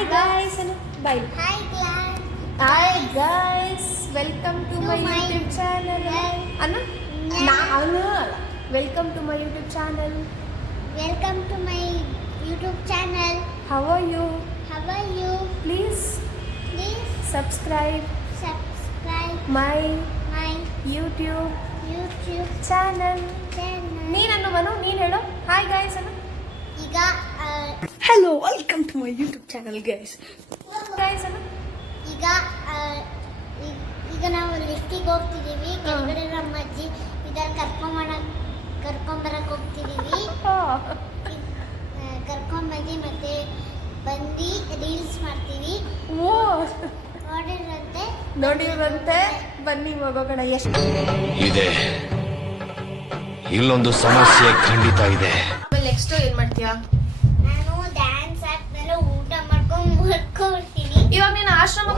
Hi guys, bye. Hi guys, welcome to my YouTube channel. Anna? Welcome to my YouTube channel. Welcome to my YouTube channel. How are you? How are you? Please subscribe my YouTube channel. ನೀನು ಹೇಳು hi guys ಅನ್ನು. ಈಗ Hello, welcome to my YouTube channel guys. Guys ಅನ್ನು. ಈಗ ನಾವು ಲಿಫ್ಟಿಗೆ ಹೋಗ್ತಿದೀವಿ. ಕೆಳಗಡೆ ನಮ್ಮ ಅಜ್ಜಿ ಇದನ್ನ ಕರ್ಕೊಂಬರಕ್ ಹೋಗ್ತಿದೀವಿ. ಕರ್ಕೊಂಬಂದು ಮತ್ತೆ ಬಂದು ರೀಲ್ಸ್ ಮಾಡ್ತೀವಿ. ನೋಡಿರಂತೆ ಬನ್ನಿ ಹೋಗೋಣ. ಎಷ್ಟು ಇದೆ ಇಲ್ಲೊಂದು ಸಮಸ್ಯೆ ಖಂಡಿತ ಇದೆ. ನೆಕ್ಸ್ಟ್ ಏನ್ ಮಾಡ್ತೀಯಾ? ನಾನು ಡ್ಯಾನ್ಸ್ ಆದ್ಮೇಲೆ ಊಟ ಮಾಡ್ಕೊಂಡು ಬರ್ತೀನಿ. ಇವಾಗ ನೀನು ಆಶ್ರಮ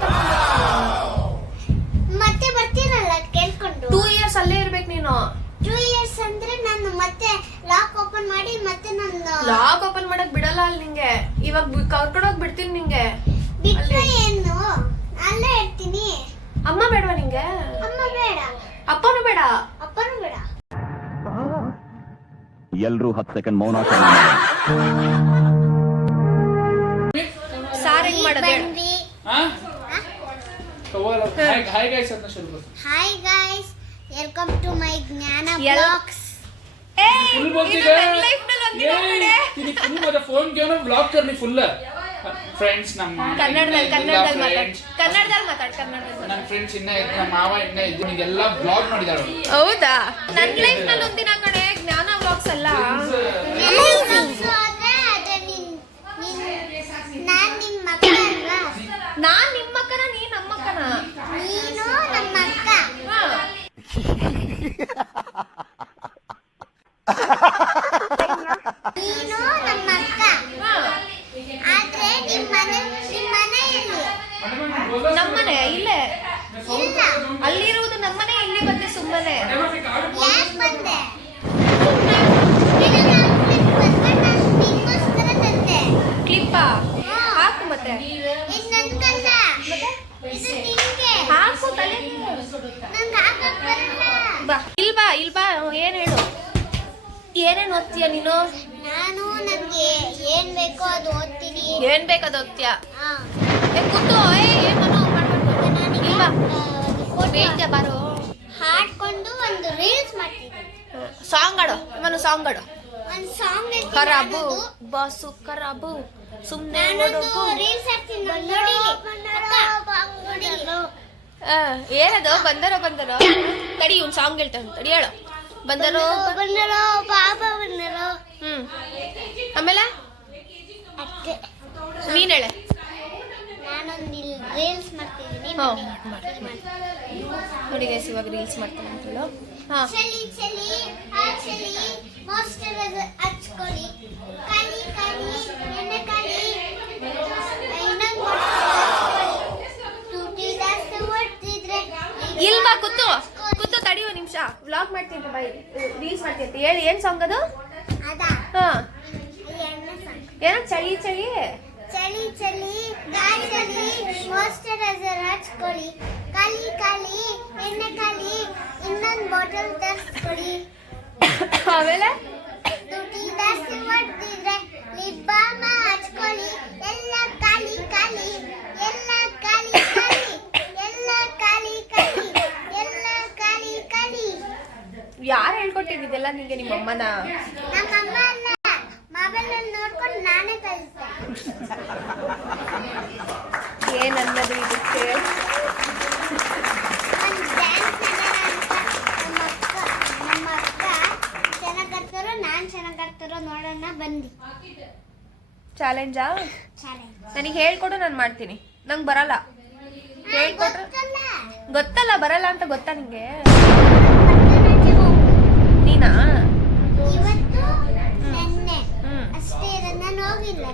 ಮತ್ತೆ ಬರ್ತೀನಲ್ಲ ಕೇಳ್ಕೊಂಡು. 2 years ಅಲ್ಲೇ ಇರ್ಬೇಕು ನೀನು. 2 years ಅಂದ್ರೆ ನಾನು ಮತ್ತೆ ಲಾಕ್ ಓಪನ್ ಮಾಡಿ ಮತ್ತೆ ನಾನು ಲಾಕ್ ಓಪನ್ ಮಾಡಕ್ ಬಿಡಲ್ಲ ಅಲ್ಲಿ ನಿಂಗೆ. ಇವಾಗ ಕರ್ಕೊಂಡೋಗಿ ಬಿಡ್ತೀನಿ ನಿಂಗೆ. ಬಿಟ್ರೆ ಏನು ಅಲ್ಲೇ ಇರ್ತೀನಿ. ಅಮ್ಮ ಬೇಡವಾ ನಿಂಗೆ? ಅಮ್ಮ ಬೇಡ, ಅಪ್ಪನೂ ಬೇಡ. ಅಪ್ಪನೂ ಬೇಡ. ಎಲ್ರೂ 10 ಸೆಕೆಂಡ್ ಮೌನ ಸಾರ್ ಹೆಂಗ್ ಮಾಡೋದು? ಬಂದ್ವಿ. ಹಾಯ್ ಗೈಸ್ ಅಂತ ಶುರು. Hi guys, welcome to my Jnana blogs. Full बोलती है ये फुल मतलब फोन क्यों ना ब्लॉग करनी फुल ಫ್ರೆಂಡ್ಸ್ ನಮ್ಮ ಕನ್ನಡದಲ್ಲಿ ಮಾತಾಡ್. ನನ್ನ ಫ್ರೆಂಡ್ಸ್ ಇನ್ನ ನಮ್ಮ ಮಾವ ಇನ್ನ ಇದನ್ನೆಲ್ಲ ಬ್ಲಾಗ್ ಮಾಡಿದಾರೆ. ಹೌದಾ? ನನ್ನ ಲೈಫ್ ನಲ್ಲಿ ಒಂದಿನ ಕಡೆ ಜ್ಞಾನ ವ್ಲಾಗ್ಸ್ ಅಲ್ಲ. ನಾನ್ ನಿಮ್ಮ ಅಕ್ಕನ, ನೀ ನಮ್ಮ ಅಕ್ಕನ. ನೀನು ನಮ್ಮ ಅಕ್ಕ. ನೀನು ನಮ್ಮ ಅಕ್ಕ. ಆದ್ರೆ ನಿಮ್ಮ ಮನೆ ಎಲ್ಲಿ? ನಮ್ಮನೆ ಇಲ್ಲೇ. ಇಲ್ಲ. ಅಲ್ಲಿರುವುದು ನಮ್ಮನೆ, ಇಲ್ಲಿ ಬಂದೆ ಸುಮ್ಮನೆ. ಯಾಕೆ ಬಂದೆ? ನಾನು ನಿಗೋಸ್ಕರ ತಂದೆ. ಕ್ಲಿಪ್ಪ ಹಾಕು ಮತ್ತೆ. ಇದು ನನ್ಗಲ್ಲ, ಇದು ನಿನ್ಗೆ. ಹಾಕು ತಲೆ. ನಂಗೆ ಹಾಕಕ್ ಬರಲ್ಲ. ಬಾ ಇಲ್ಬಾ ಏನ್ ಹೇಳು? ಏನೇನ್ ಓದ್ತೀಯ ನೀನು? ನಾನು ನನ್ಗೆ ಏನ್ ಬೇಕೋ ಅದು ಓದ್ತೀನಿ. ಏನ್ ಬೇಕದು ಓದ್ತೀಯ? ಹಾ. ಕೂತು ಏನ್ ಇಲ್ವಾ ಬೇಡ್ತೀಯ ಬಾರು. ಹಾಡ್ಕೊಂಡು ಒಂದು ರೀಲ್ಸ್ ಮಾಡ್ತೀನಿ. ಸಾಂಗ್ ಆಡು ಮನು, ಸಾಂಗ್ ಆಡು. ಒಂದು ಸಾಂಗ್ ಖರಾಬು ಬಾಸು ಖರಾಬು ಸುಮ್ನೆ ನಾನೊಂದು ರೀಲ್ಸ್ ಹಾಕ್ತೀನಿ, ನೋಡಿ. ಏನದು? ಬಂದರೋ ತಡಿ, ಇವ್ನು ಸಾಂಗ್ ಹೇಳ್ತಾನೆ ತಡಿ, ಹೇಳು. ಬಂದರೋ ಬಾಬಾ ಬಂದರೋ. ಆಮೇಲೆ ಅಷ್ಟೇ. ನೀನ್ ಹೇಳೆ. ನಾನೊಂದು ರೀಲ್ಸ್ ಮಾಡ್ತಿದ್ದೀನಿ. ನೋಡಿ ಗೈಸ್, ಇವಾಗ ರೀಲ್ಸ್ ಮಾಡ್ತಾನೆ ಅಂತ ಹೇಳು. ಚಲಿ ಮಾಸ್ಟರ್ ಹಚ್ಕೊಳ್ಳಿ, ಕಲಿ ಎಣ್ಣೆ ಕಲಿ ತುಟಿ ಜಾಸ್ತಿ ಹೊಡ್ತಿದ್ರೆ ಇಲ್ವಾ ಕೂತು ತಡಿ ಒಂದ್ ನಿಮಿಷ. ವ್ಲಾಗ್ ಮಾಡ್ತೀನಿ ಬೈ, ರೀಲ್ಸ್ ಮಾಡ್ತೀನಿ. ಹೇಳಿ ಏನ್ ಸಾಂಗ್ ಅದು? ಅದಾ ಎಣ್ಣೆ ಸಾಂಗ್. ಏನೋ ಚಳಿ ಚಲಿ ಗಾಳಿ ಮಾಯಿಶ್ಚರೈಸರ್ ಹಚ್ಕೊಳ್ಳಿ, ಕಲಿ ಎಣ್ಣೆ ಕಲಿ ಇನ್ನೊಂದು ಬಾಟಲ್ ತರಿಸ್ಕೊಳ್ಳಿ. ಆಮೇಲೆ ತುಟಿ ಜಾಸ್ತಿ ಮಾಡ್ತಿದ್ರೆ ಲಿಪ್ ಬಾಮ್ ಹಚ್ಕೊಳ್ಳಿ. ಎಲ್ಲ ಖಾಲಿ ಎಲ್ಲ ಖಾಲಿ ಯಾರು ಹೇಳ್ಕೊಟ್ಟಿದ್ದೆಲ್ಲ ನಿಂಗೆ? ನಿಮ್ಮ ಅಮ್ಮನ? ನಮ್ಮಮ್ಮ ಅಲ್ಲ, ಮೊಬೈಲ್ ಅಲ್ಲಿ ನೋಡ್ಕೊಂಡು ನಾನೇ ಕಲಿತೆ. ಏನನ್ನದು ಇದಕ್ಕೆ? ಒಂದು ಡ್ಯಾನ್ಸ್ ಮಾಡೋಣ ಅಂತ ನಮ್ಮ ಅಕ್ಕ ಚೆನ್ನಾಗಿ ಆಡ್ತಾರೋ ನಾನು ಚೆನ್ನಾಗಿ ಆಡ್ತಾರೋ ನೋಡೋಣ ಬಂದು. ಚಾಲೆಂಜಾ? ನನಗೆ ಹೇಳ್ಕೊಡು, ನಾನು ಮಾಡ್ತೀನಿ. ನಂಗೆ ಬರಲ್ಲ. ಹೇಳ್ಕೊಟ್ರೆ ಗೊತ್ತಲ್ಲ, ಬರಲ್ಲ ಅಂತ ಗೊತ್ತಾ ನಿಂಗೆ? ನೀನಾ? ಇವತ್ತು ನೆನ್ನೆ ಅಷ್ಟೇ, ನಾನು ಹೋಗಿಲ್ಲ.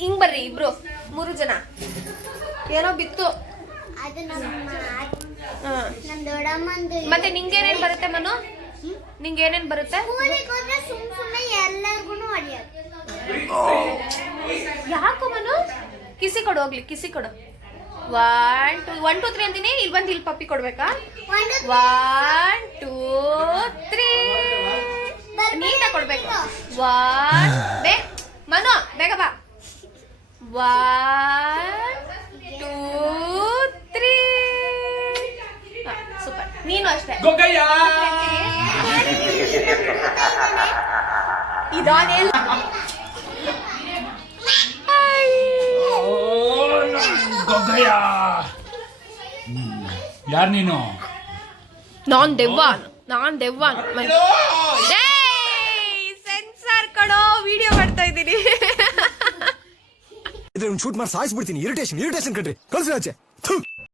ಹಿಂಗ್ ಬರ್ರಿ ಇಬ್ರು 3 ಜನ. ಏನೋ ಬಿತ್ತು ಅದು ನಮ್ಮ ದೊಡ್ಡಮ್ಮಂದು. ಮತ್ತೆ ನಿಂಗೇನೇನ್ ಬರುತ್ತೆ ಮನು? ನಿಂಗೇನೇನ್ ಬರುತ್ತೆ? ಸ್ಕೂಲಿಗೆ ಹೋದ್ರೆ ಸುಮ್ಮನೆ ಎಲ್ಲರಿಗೂ ಕಿಸಿ ಕೊಡು ಹೋಗ್ಲಿ, ಕಿಸಿ ಕೊಡು. 1 2 1 2 3 ಅಂತೀನಿ. ಇಲ್ಲಿ ಬಂದು ಇಲ್ಲಿ ಪಪ್ಪಿ ಕೊಡ್ಬೇಕಾ? 1 2 3 ನೀಟಾಗಿ ಕೊಡ್ಬೇಕು. 1 ಮನು ಬೇಗ ಬಾ. 1 2 3 ಸೂಪರ್. ನೀನು ಅಷ್ಟೇ. ಗೊಗ್ಗಯ್ಯ ಇದಾನೇನು ಗೊಗ್ಗಯ್ಯ. ಯಾರು ನೀನು? ನಾನ್ ದೆವ್ವಾನ್. ಸೆನ್ಸಾರ್ ಕಡೋ, ವಿಡಿಯೋ ಮಾಡ್ತಾ ಇದ್ದೀನಿ. ಶೂಟ್ ಮಾಡಿ ಸಾಯಿಸ್ಬಿಡ್ತೀನಿ. ಇರಿಟೇಷನ್ ಕಣ್ರಿ. ಕಳ್ಸಿ ಆಚೆ.